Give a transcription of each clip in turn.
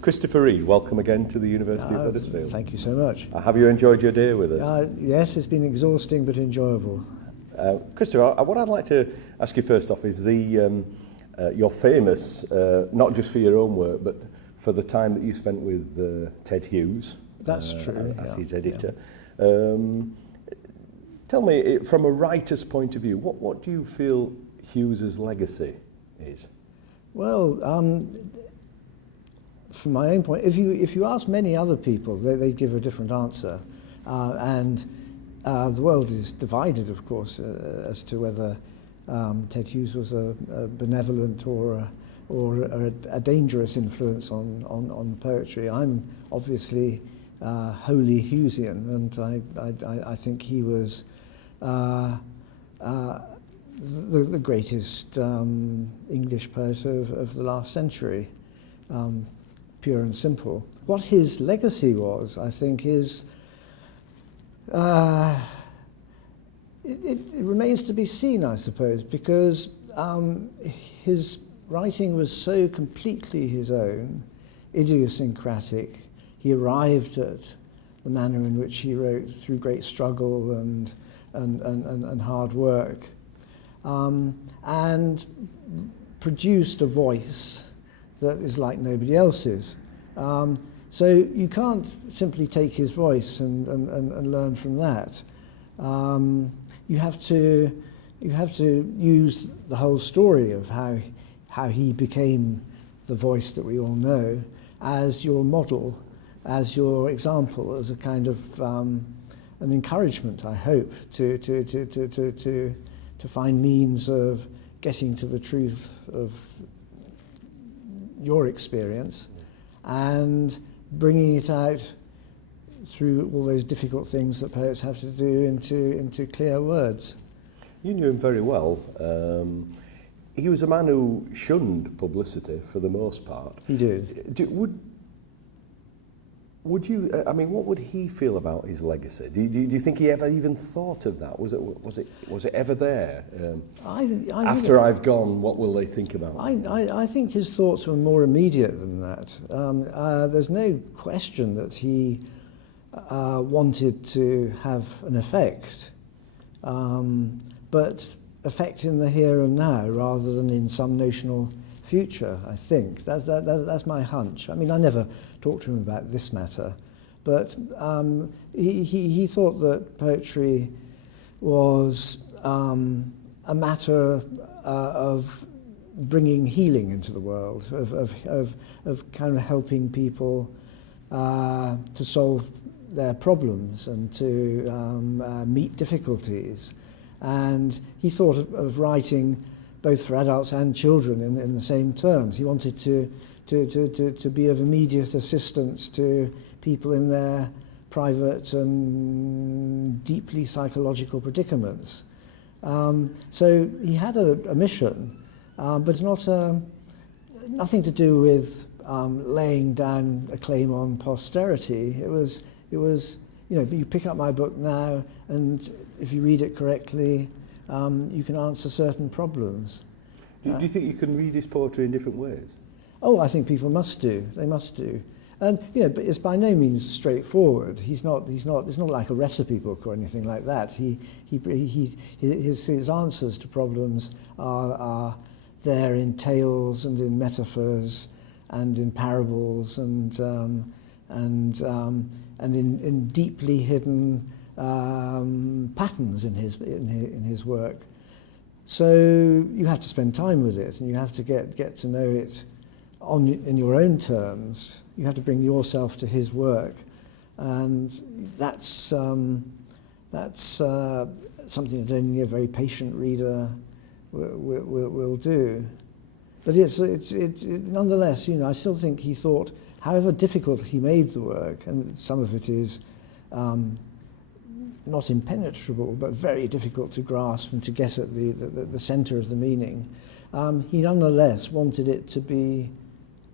Christopher Reid, welcome again to the University of Huddersfield. Thank you so much. Have you enjoyed your day with us? Yes, it's been exhausting but enjoyable. Christopher, what I'd like to ask you first off is you're famous, not just for your own work, but for the time that you spent with Ted Hughes. That's true. As his editor. Yeah. Tell me, from a writer's point of view, what do you feel Hughes's legacy is? Well, from my own point, if you ask many other people, they give a different answer, and the world is divided, of course, as to whether Ted Hughes was a benevolent or a dangerous influence on poetry. I'm obviously wholly Hughesian, and I think he was the greatest English poet of the last century. Pure and simple. What his legacy was, I think, is it remains to be seen, I suppose, because his writing was so completely his own, idiosyncratic. He arrived at the manner in which he wrote through great struggle and hard work, and produced a voice that is like nobody else's. So you can't simply take his voice and learn from that. You have to use the whole story of how he became the voice that we all know as your model, as your example, as a kind of an encouragement, I hope, to find means of getting to the truth of your experience and bringing it out through all those difficult things that poets have to do into clear words. You knew him very well. He was a man who shunned publicity for the most part. He did. Would you? I mean, what would he feel about his legacy? Do you think he ever even thought of that? Was it ever there? After I've gone, what will they think about me? I think his thoughts were more immediate than that. There's no question that he wanted to have an effect, but effect in the here and now rather than in some notional future. I think that's my hunch. I mean, I never talked to him about this matter, but he thought that poetry was a matter of bringing healing into the world, of kind of helping people to solve their problems and to meet difficulties. And he thought of writing both for adults and children in the same terms. He wanted to be of immediate assistance to people in their private and deeply psychological predicaments. So he had a mission, but nothing to do with laying down a claim on posterity. It was you pick up my book now, and if you read it correctly, you can answer certain problems. Do you think you can read his poetry in different ways? Oh, I think people must do. They must do. And but it's by no means straightforward. It's not like a recipe book or anything like that. His answers to problems are there in tales and in metaphors and in parables and in deeply hidden patterns in his work. So you have to spend time with it, and you have to get to know it in your own terms. You have to bring yourself to his work, and that's something that only a very patient reader will do. But it's nonetheless, I still think he thought, however difficult he made the work, and some of it is not impenetrable, but very difficult to grasp and to get at the centre of the meaning, he nonetheless wanted it to be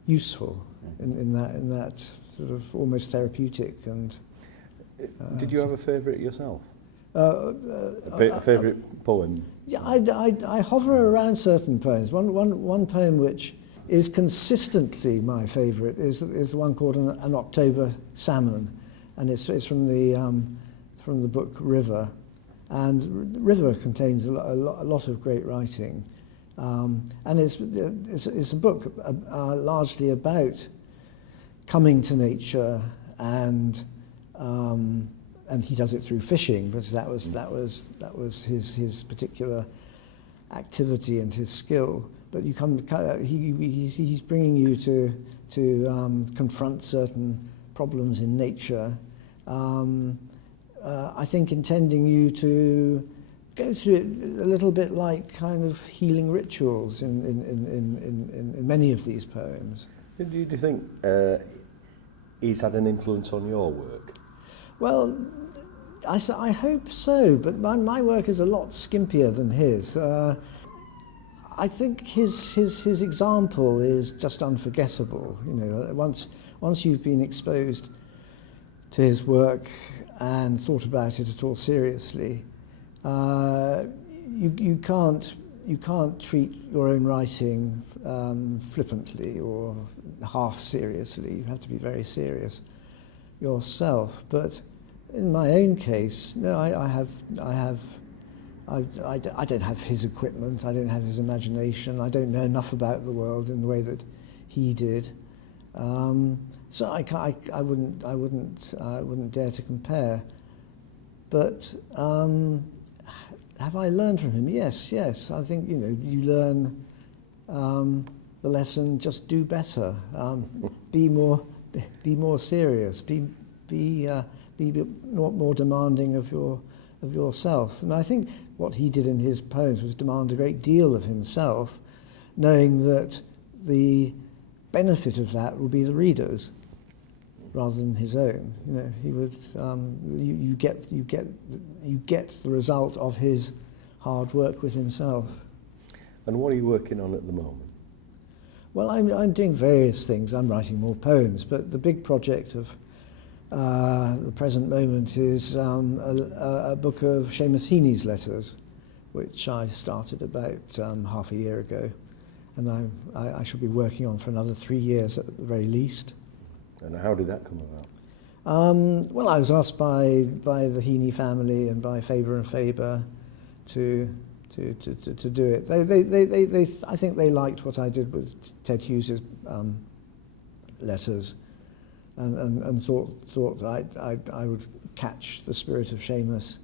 useful in that sort of almost therapeutic. And did you have a favourite yourself? A favourite poem? Yeah, I hover around certain poems. One poem which is consistently my favourite is the one called An October Salmon, and it's from the book River, and River contains a lot of great writing, and it's a book largely about coming to nature, and he does it through fishing, because that was his particular activity and his skill. But he's bringing you to confront certain problems in nature. I think intending you to go through it a little bit like kind of healing rituals in many of these poems. Do you think he's had an influence on your work? Well, I hope so, but my work is a lot skimpier than his. I think his example is just unforgettable. You know, once you've been exposed to his work and thought about it at all seriously, you can't treat your own writing flippantly or half seriously. You have to be very serious yourself. But in my own case, no, I don't have his equipment, I don't have his imagination, I don't know enough about the world in the way that he did. So I wouldn't dare to compare. But have I learned from him? Yes. I think, you know, you learn the lesson: just do better, be more serious, be more demanding of yourself. And I think what he did in his poems was demand a great deal of himself, knowing that the benefit of that will be the readers rather than his own. You know, he would you get the result of his hard work with himself. And what are you working on at the moment? Well, I'm doing various things. I'm writing more poems, but the big project of the present moment is a book of Seamus Heaney's letters, which I started about half a year ago, and I shall be working on for another 3 years at the very least. And how did that come about? Well, I was asked by the Heaney family and by Faber and Faber to do it. I think they liked what I did with Ted Hughes's letters, and thought I would catch the spirit of Seamus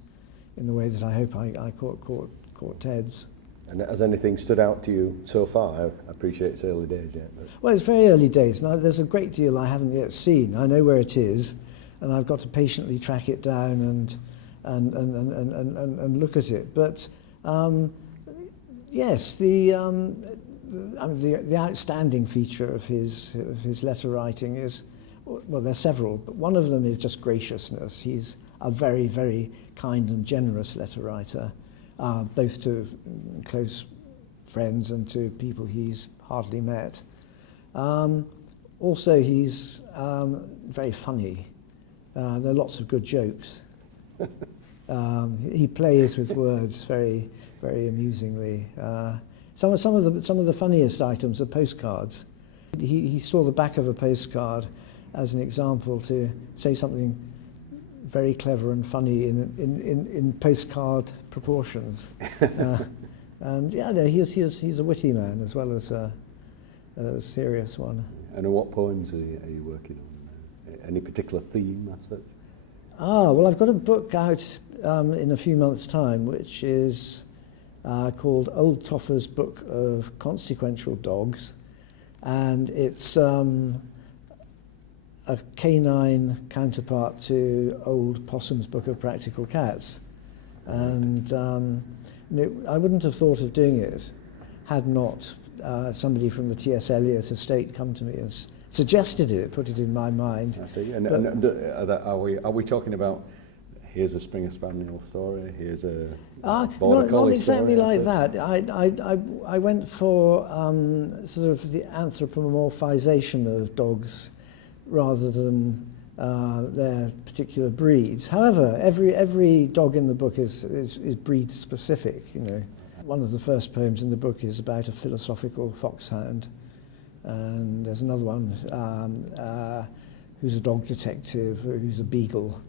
in the way that I hope I caught Ted's. And has anything stood out to you so far? I appreciate it's early days yet. But. Well, it's very early days. Now, there's a great deal I haven't yet seen. I know where it is, and I've got to patiently track it down and look at it. But yes, the outstanding feature of his letter writing is, well, there's several, but one of them is just graciousness. He's a very, very kind and generous letter writer, both to close friends and to people he's hardly met. Also, he's very funny. There are lots of good jokes. He plays with words very, very amusingly. Some of the funniest items are postcards. He saw the back of a postcard as an example to say something very clever and funny in postcard proportions. And yeah, no, he's a witty man as well as a serious one. And what poems are you working on? Any particular theme, as such? Well, I've got a book out in a few months' time, which is called Old Toffer's Book of Consequential Dogs, and it's a canine counterpart to Old Possum's Book of Practical Cats. And I wouldn't have thought of doing it had not somebody from the T.S. Eliot estate come to me and suggested it, put it in my mind. I see. And are we talking about, here's a Springer Spaniel story, here's a Border Collie not exactly story, like that. I went for sort of the anthropomorphization of dogs rather than their particular breeds. However, every dog in the book is breed specific. You know, one of the first poems in the book is about a philosophical foxhound, and there's another one who's a dog detective, who's a beagle,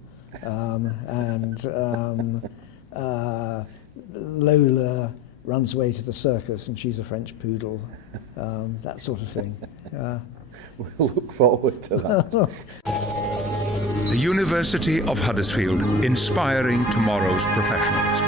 and Lola runs away to the circus and she's a French poodle, that sort of thing. We'll look forward to that. The University of Huddersfield, inspiring tomorrow's professionals.